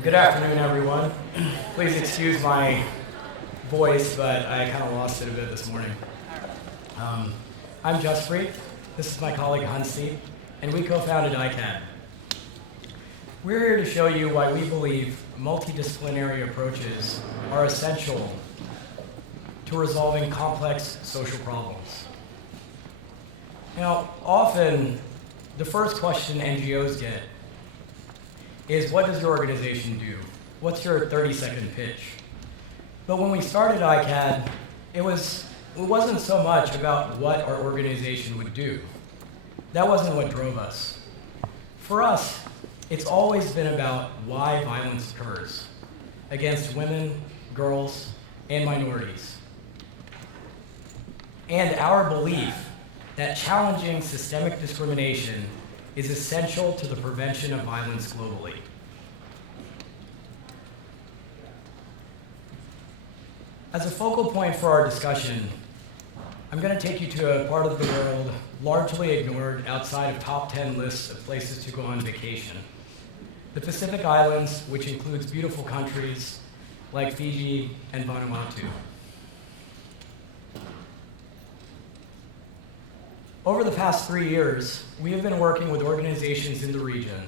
Good afternoon, everyone. Please excuse my voice, but I kind of lost it a bit this morning. I'm Jaspreet. This is my colleague Hansdeep, and we co-founded ICAD. We're here to show you why we believe multidisciplinary approaches are essential to resolving complex social problems. Now, often the first question NGOs get is, what does your organization do? What's your 30-second pitch? But when we started ICAD, it wasn't so much about what our organization would do. That wasn't what drove us. For us, it's always been about why violence occurs against women, girls, and minorities. And our belief that challenging systemic discrimination is essential to the prevention of violence globally. As a focal point for our discussion, I'm going to take you to a part of the world largely ignored outside of top 10 lists of places to go on vacation. The Pacific Islands, which includes beautiful countries like Fiji and Vanuatu. Over the past 3 years, we have been working with organizations in the region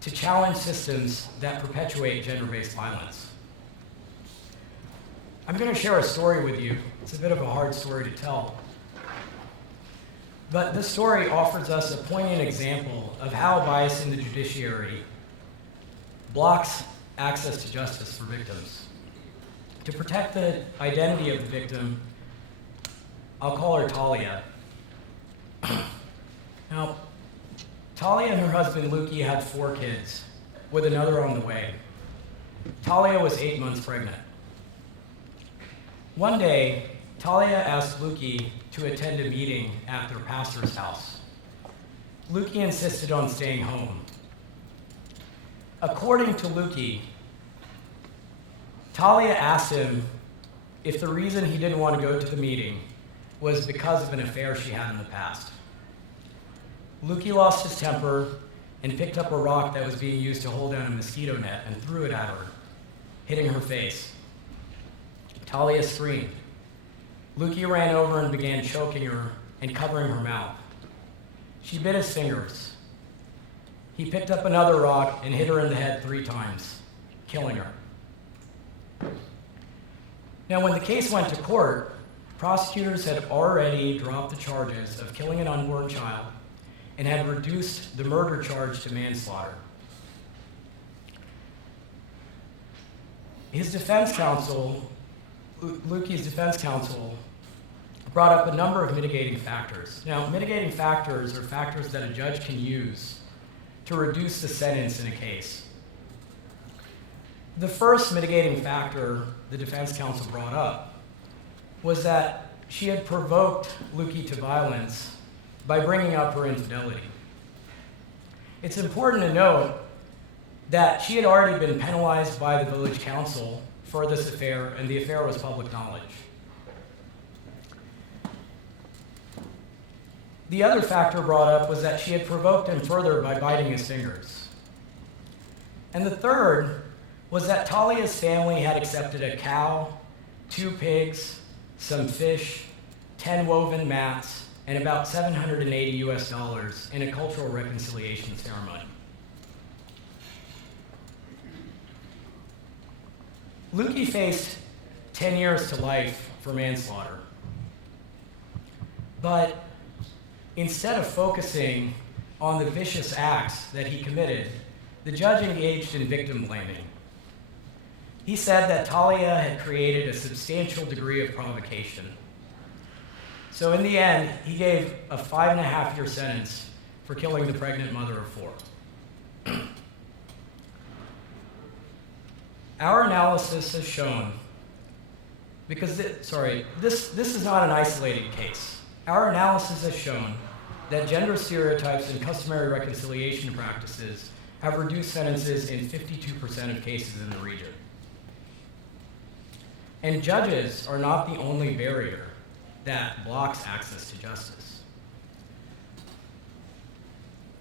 to challenge systems that perpetuate gender-based violence. I'm going to share a story with you. It's a bit of a hard story to tell. But this story offers us a poignant example of how bias in the judiciary blocks access to justice for victims. To protect the identity of the victim, I'll call her Talia. Now, Talia and her husband Lukey had 4 kids, with another on the way. Talia was 8 months pregnant. One day, Talia asked Lukey to attend a meeting at their pastor's house. Lukey insisted on staying home. According to Lukey, Talia asked him if the reason he didn't want to go to the meeting was because of an affair she had in the past. Lukey lost his temper and picked up a rock that was being used to hold down a mosquito net and threw it at her, hitting her face. Talia screamed. Lukey ran over and began choking her and covering her mouth. She bit his fingers. He picked up another rock and hit her in the head 3 times, killing her. Now, when the case went to court, prosecutors had already dropped the charges of killing an unborn child and had reduced the murder charge to manslaughter. His defense counsel, Lukey's defense counsel, brought up a number of mitigating factors. Now, mitigating factors are factors that a judge can use to reduce the sentence in a case. The first mitigating factor the defense counsel brought up was that she had provoked Lukey to violence by bringing up her infidelity. It's important to note that she had already been penalized by the village council for this affair, and the affair was public knowledge. The other factor brought up was that she had provoked him further by biting his fingers. And the third was that Talia's family had accepted a cow, 2 pigs, some fish, 10 woven mats, and about $780 in a cultural reconciliation ceremony. Lukey faced 10 years to life for manslaughter. But instead of focusing on the vicious acts that he committed, the judge engaged in victim blaming. He said that Talia had created a substantial degree of provocation. So in the end, he gave a 5.5-year sentence for killing the pregnant mother of 4. Our analysis has shown, because this is not an isolated case. Our analysis has shown that gender stereotypes and customary reconciliation practices have reduced sentences in 52% of cases in the region. And judges are not the only barrier that blocks access to justice.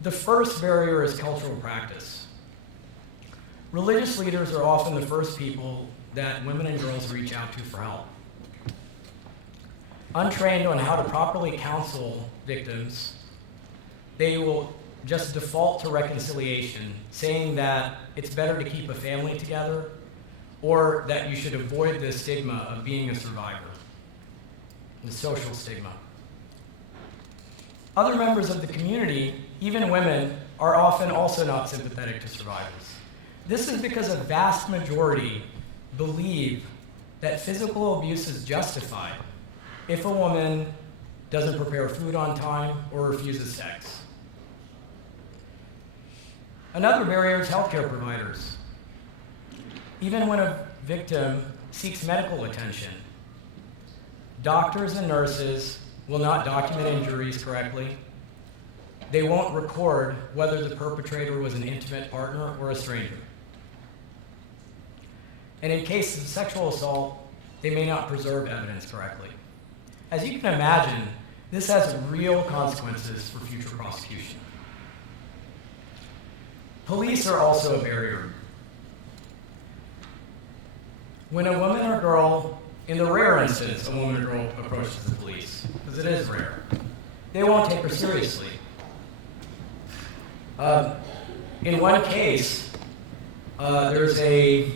The first barrier is cultural practice. Religious leaders are often the first people that women and girls reach out to for help. Untrained on how to properly counsel victims, they will just default to reconciliation, saying that it's better to keep a family together or that you should avoid the stigma of being a survivor, the social stigma. Other members of the community, even women, are often also not sympathetic to survivors. This is because a vast majority believe that physical abuse is justified if a woman doesn't prepare food on time or refuses sex. Another barrier is healthcare providers. Even when a victim seeks medical attention, doctors and nurses will not document injuries correctly. They won't record whether the perpetrator was an intimate partner or a stranger. And in cases of sexual assault, they may not preserve evidence correctly. As you can imagine, this has real consequences for future prosecution. Police are also a barrier. When a woman or girl, in the rare instance a woman or girl approaches the police, because it is rare, they won't take her seriously. In one case, there's a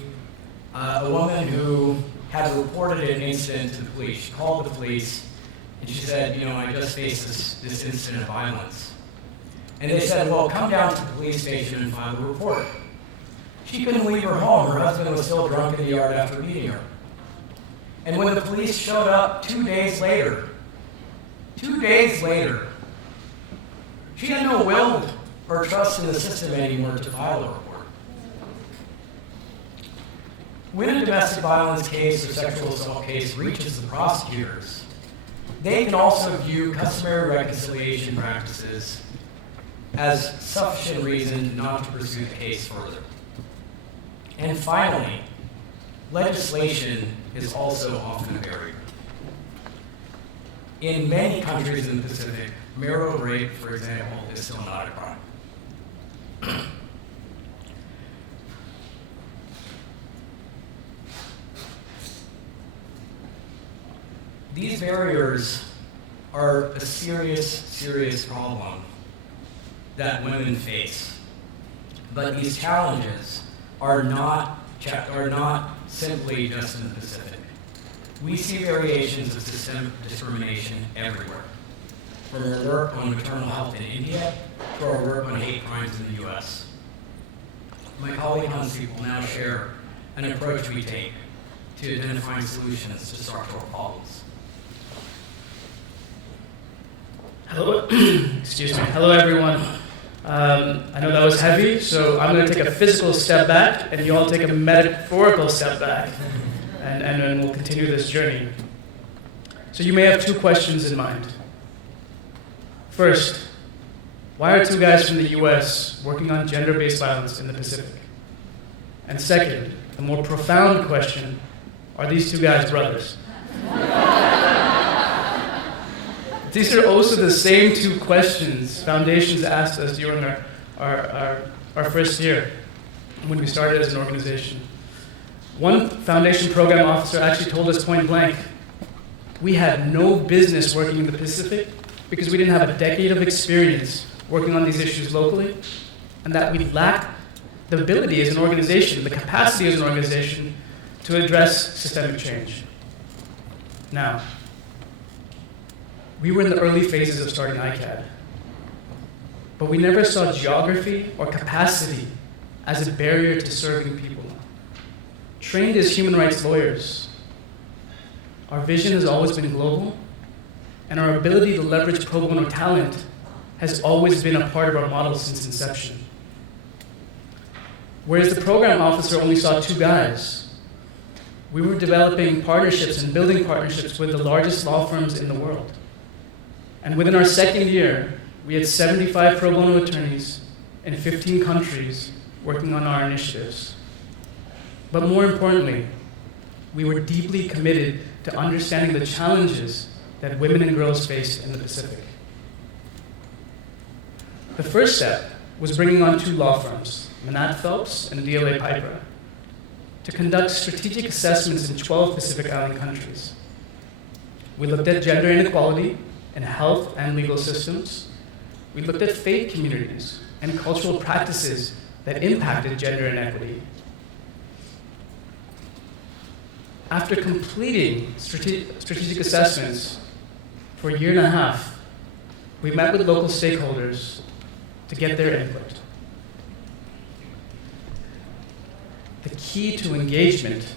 woman who had reported an incident to the police. She called the police and she said, I just faced this incident of violence. And they said, well, come down to the police station and file a report. She couldn't leave her home. Her husband was still drunk in the yard after meeting her. And when the police showed up 2 days later, she had no will or trust in the system anymore to file a report. When a domestic violence case or sexual assault case reaches the prosecutors, they can also view customary reconciliation practices as sufficient reason not to pursue the case further. And finally, legislation is also often a barrier. In many countries in the Pacific, marital rape, for example, is still not a crime. These barriers are a serious problem that women face. But these challenges are not simply just in the Pacific. We see variations of systemic discrimination everywhere, from our work on maternal health in India to our work on hate crimes in the US. My colleague Hansdeep will now share an approach we take to identifying solutions to structural problems. Hello, excuse me. Hello, everyone. I know that was heavy, so I'm going to take a physical step back, and you all take a metaphorical step back, and then we'll continue this journey. So you may have two questions in mind. First, why are two guys from the US working on gender-based violence in the Pacific? And second, the more profound question, are these two guys brothers? These are also the same two questions Foundations asked us during our first year when we started as an organization. One Foundation program officer actually told us point blank, we had no business working in the Pacific because we didn't have a decade of experience working on these issues locally, and that we lacked the ability as an organization, the capacity as an organization to address systemic change. Now, we were in the early phases of starting ICAD, but we never saw geography or capacity as a barrier to serving people. Trained as human rights lawyers, our vision has always been global, and our ability to leverage pro bono talent has always been a part of our model since inception. Whereas the program officer only saw two guys, we were developing partnerships and building partnerships with the largest law firms in the world. And within our second year, we had 75 pro bono attorneys in 15 countries working on our initiatives. But more importantly, we were deeply committed to understanding the challenges that women and girls face in the Pacific. The first step was bringing on two law firms, Manat Phelps, and DLA Piper, to conduct strategic assessments in 12 Pacific Island countries. We looked at gender inequality in health and legal systems. We looked at faith communities and cultural practices that impacted gender inequity. After completing strategic assessments for a year and a half, we met with local stakeholders to get their input. The key to engagement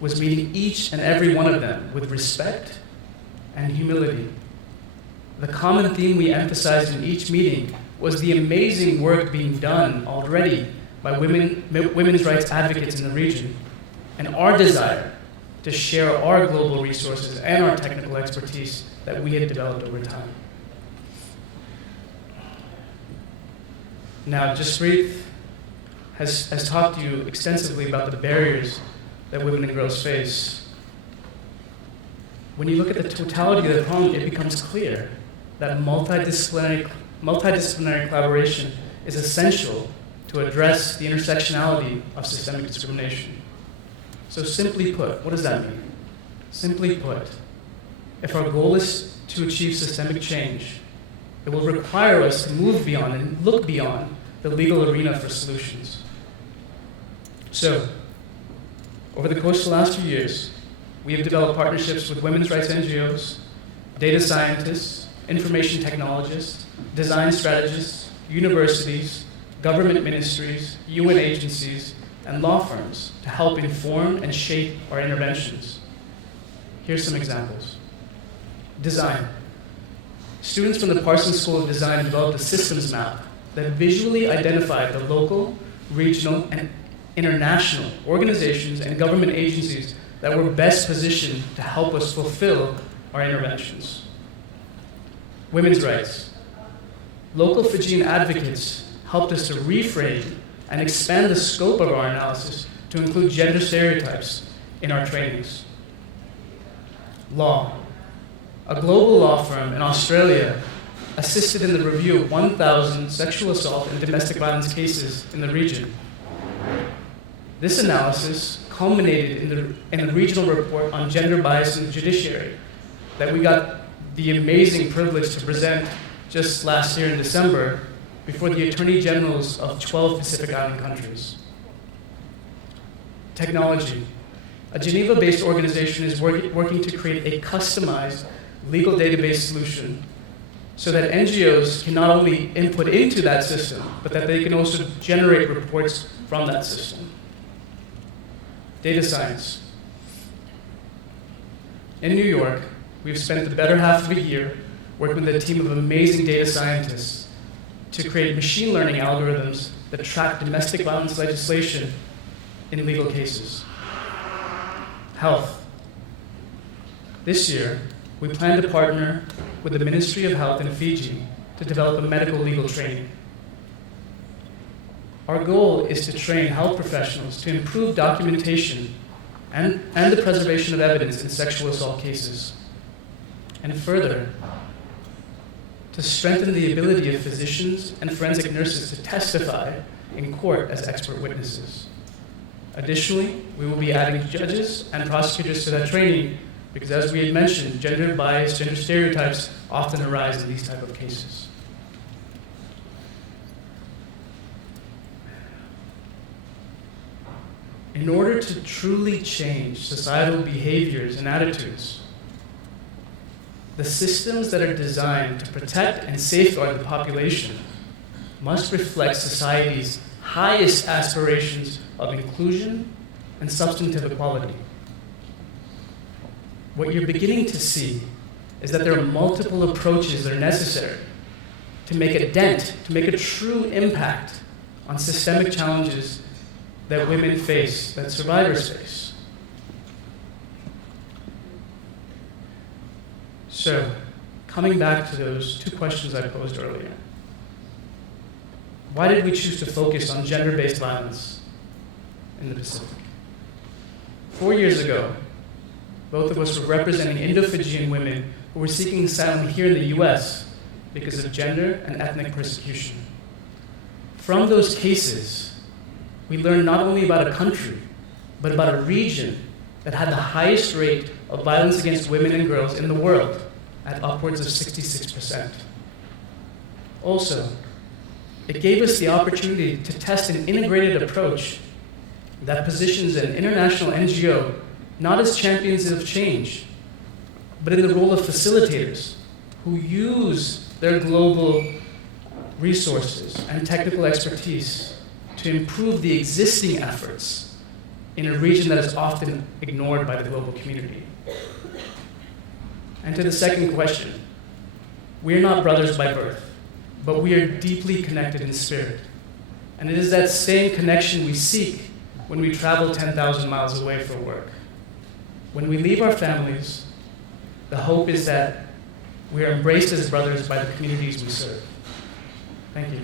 was meeting each and every one of them with respect and humility. The common theme we emphasized in each meeting was the amazing work being done already by women's rights advocates in the region, and our desire to share our global resources and our technical expertise that we had developed over time. Now, Jaspreet has talked to you extensively about the barriers that women and girls face. When you look at the totality of the problem, it becomes clear that multidisciplinary collaboration is essential to address the intersectionality of systemic discrimination. So simply put, what does that mean? Simply put, if our goal is to achieve systemic change, it will require us to move beyond and look beyond the legal arena for solutions. So, over the course of the last few years, we have developed partnerships with women's rights NGOs, data scientists, information technologists, design strategists, universities, government ministries, UN agencies, and law firms to help inform and shape our interventions. Here's some examples. Design. Students from the Parsons School of Design developed a systems map that visually identified the local, regional, and international organizations and government agencies that were best positioned to help us fulfill our interventions. Women's rights. Local Fijian advocates helped us to reframe and expand the scope of our analysis to include gender stereotypes in our trainings. Law. A global law firm in Australia assisted in the review of 1,000 sexual assault and domestic violence cases in the region. This analysis culminated in the regional report on gender bias in the judiciary that we got the amazing privilege to present just last year in December before the Attorney Generals of 12 Pacific Island countries. Technology. A Geneva-based organization is working to create a customized legal database solution so that NGOs can not only input into that system, but that they can also generate reports from that system. Data science. In New York, we've spent the better half of a year working with a team of amazing data scientists to create machine learning algorithms that track domestic violence legislation in legal cases. Health. This year, we plan to partner with the Ministry of Health in Fiji to develop a medical legal training. Our goal is to train health professionals to improve documentation and the preservation of evidence in sexual assault cases. And further, to strengthen the ability of physicians and forensic nurses to testify in court as expert witnesses. Additionally, we will be adding judges and prosecutors to that training because, as we had mentioned, gender bias, gender stereotypes often arise in these type of cases. In order to truly change societal behaviors and attitudes, the systems that are designed to protect and safeguard the population must reflect society's highest aspirations of inclusion and substantive equality. What you're beginning to see is that there are multiple approaches that are necessary to make a dent, to make a true impact on systemic challenges that women face, that survivors face. So, coming back to those two questions I posed earlier. Why did we choose to focus on gender-based violence in the Pacific? 4 years ago, both of us were representing Indo-Fijian women who were seeking asylum here in the US because of gender and ethnic persecution. From those cases, we learned not only about a country, but about a region that had the highest rate of violence against women and girls in the world, at upwards of 66%. Also, it gave us the opportunity to test an integrated approach that positions an international NGO not as champions of change, but in the role of facilitators who use their global resources and technical expertise to improve the existing efforts in a region that is often ignored by the global community. And to the second question, we are not brothers by birth, but we are deeply connected in spirit. And it is that same connection we seek when we travel 10,000 miles away for work. When we leave our families, the hope is that we are embraced as brothers by the communities we serve. Thank you.